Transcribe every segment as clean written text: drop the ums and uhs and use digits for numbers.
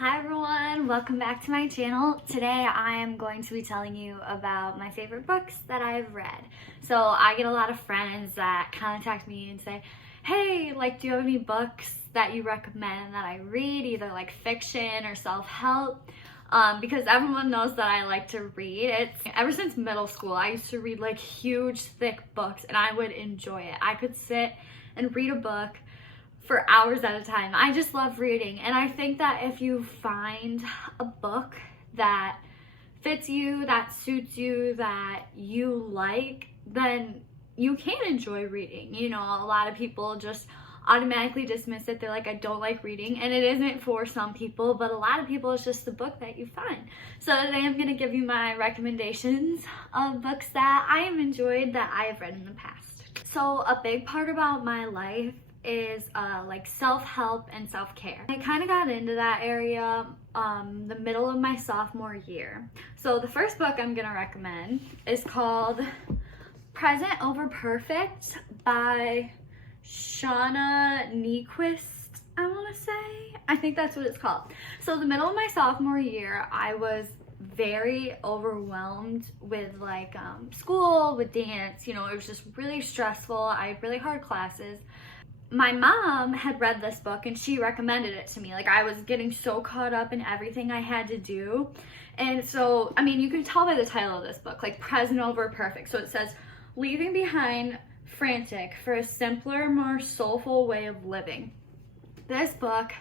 Hi everyone, welcome back to my channel. Today I am going to be telling you about my favorite books that I've read. So I get a lot of friends that contact me and say, hey, do you have any books that you recommend that I read, either like fiction or self-help? Because everyone knows that I like to read. Ever since middle school, I used to read huge, thick books and I would enjoy it. I could sit and read a book for hours at a time. I just love reading, and I think that if you find a book that fits you, that suits you, that you like, then you can enjoy reading. You know, a lot of people just automatically dismiss it. They're like, I don't like reading, and it isn't for some people, but a lot of people it's just the book that you find. So today I'm going to give you my recommendations of books that I have enjoyed that I have read in the past. So a big part about my life is self-help and self-care. I kind of got into that area the middle of my sophomore year. So the first book I'm gonna recommend is called Present Over Perfect by Shauna Niequist, I want to say. I think that's what it's called. So the middle of my sophomore year, I was very overwhelmed with school, with dance. You know, it was just really stressful. I had really hard classes. My mom had read this book and she recommended it to me. I was getting so caught up in everything I had to do. And so, I mean, you can tell by the title of this book, Present Over Perfect. So it says, leaving behind frantic for a simpler, more soulful way of living. This book,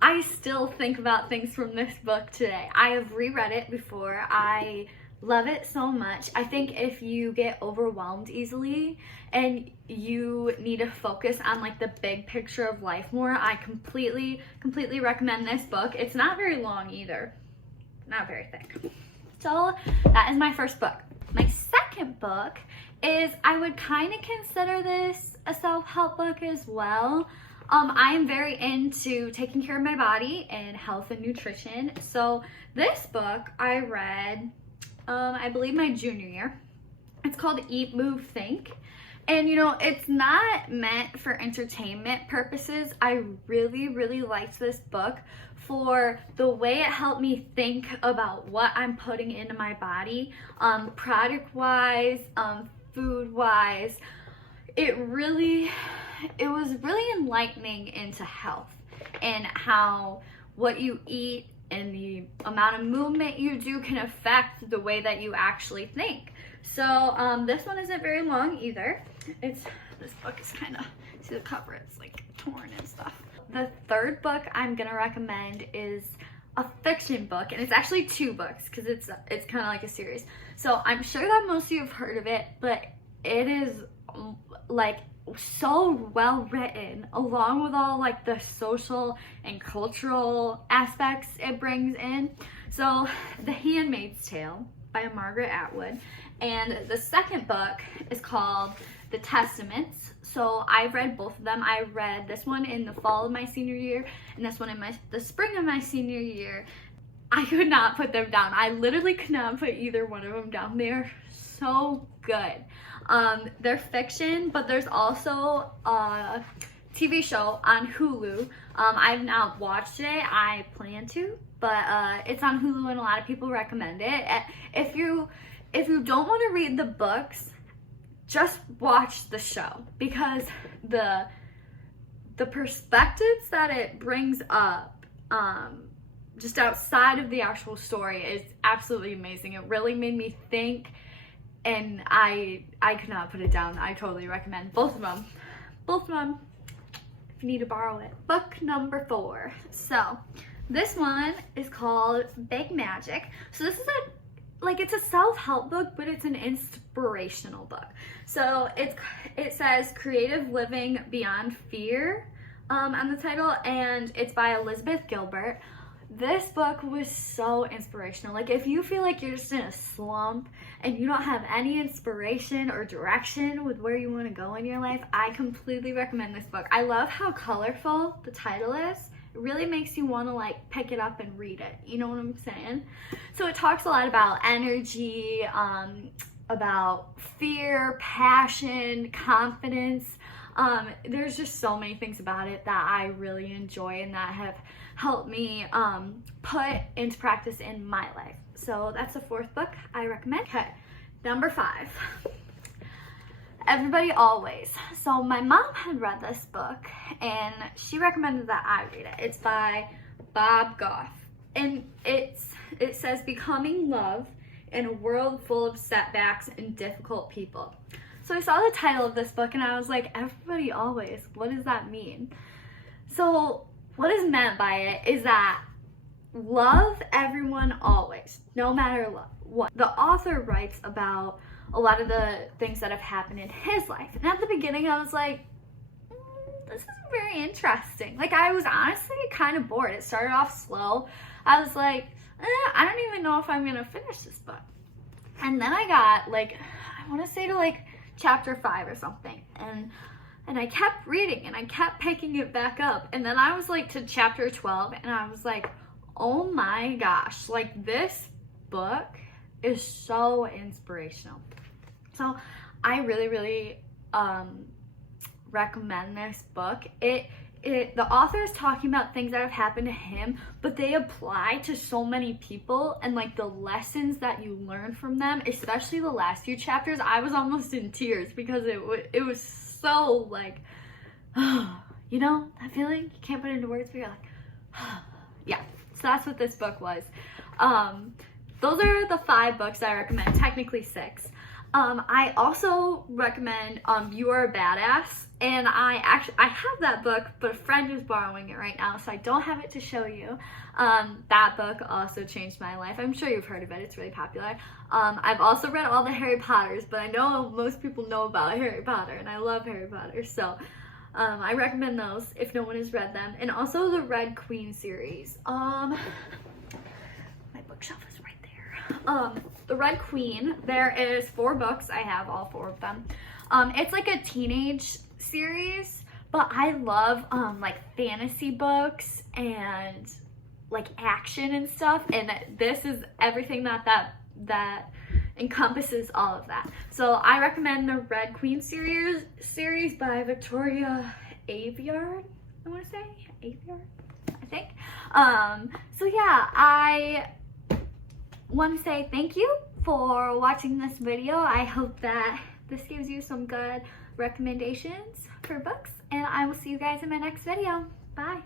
I still think about things from this book today. I have reread it before. I love it so much. I think if you get overwhelmed easily and you need to focus on the big picture of life more, I completely recommend this book. It's not very long either, not very thick. So that is my first book. My second book is, I would kind of consider this a self-help book as well. I am very into taking care of my body and health and nutrition. So this book I read I believe my junior year. It's called Eat, Move, Think. And you know, it's not meant for entertainment purposes. I really liked this book for the way it helped me think about what I'm putting into my body, product wise, food wise. It was really enlightening into health and how what you eat and the amount of movement you do can affect the way that you actually think. So this one isn't very long either. This book is kind of, see the cover, it's torn and stuff. The third book I'm gonna recommend is a fiction book, and it's actually two books because it's kind of like a series. So I'm sure that most of you have heard of it, but it is so well written, along with all the social and cultural aspects it brings in. So The Handmaid's Tale by Margaret Atwood, and the second book is called The Testaments. So I've read both of them. I read this one in the fall of my senior year and this one in the spring of my senior year. I could not put them down. I literally could not put either one of them down. They're so good. They're fiction, but there's also a TV show on Hulu. I've not watched it. I plan to, but it's on Hulu and a lot of people recommend it. If you don't want to read the books, just watch the show, because the perspectives that it brings up just outside of the actual story is absolutely amazing. It really made me think, and I could not put it down. I totally recommend both of them. If you need to borrow it. Book number 4. So this one is called Big Magic. So this is it's a self-help book, but it's an inspirational book. So it says Creative Living Beyond Fear on the title, and it's by Elizabeth Gilbert. This book was so inspirational. If you feel like you're just in a slump and you don't have any inspiration or direction with where you want to go in your life, I completely recommend this book. I love how colorful the title is. It really makes you want to pick it up and read it. You know what I'm saying? So it talks a lot about energy, about fear, passion, confidence. There's just so many things about it that I really enjoy and that have helped me put into practice in my life. So that's the 4th book I recommend. Okay, number 5. Everybody Always. So my mom had read this book and she recommended that I read it. It's by Bob Goff. And it says becoming love in a world full of setbacks and difficult people. So I saw the title of this book and I was like, everybody always, what does that mean? So what is meant by it is that love everyone always, no matter what. The author writes about a lot of the things that have happened in his life. And at the beginning I was like, this is very interesting. Like, I was honestly kind of bored. It started off slow. I was like, I don't even know if I'm gonna finish this book. And then I got like, I want to say to like chapter 5 or something. And I kept reading and I kept picking it back up. And then I was like to chapter 12 and I was like, oh my gosh, like this book is so inspirational. So I really recommend this book. The author is talking about things that have happened to him, but they apply to so many people, and like the lessons that you learn from them, especially the last few chapters, I was almost in tears because it was so like, you know, that feeling you can't put it into words, but you're like, yeah. So that's what this book was. Those are the 5 books I recommend, technically 6. I also recommend You Are a Badass, and I have that book, but a friend is borrowing it right now, so I don't have it to show you. That book also changed my life. I'm sure you've heard of it, it's really popular. I've also read all the Harry Potters, but I know most people know about Harry Potter, and I love Harry Potter, so I recommend those if no one has read them. And also the Red Queen series. My bookshelf is right there. The Red Queen, there is 4 books. I have all 4 of them. It's like a teenage series, but I love like fantasy books and like action and stuff, and this is everything that encompasses all of that. So I recommend the Red Queen series by Victoria Aveyard, I want to say Aveyard, I think. So yeah, I want to say thank you for watching this video. I hope that this gives you some good recommendations for books, and I will see you guys in my next video. Bye.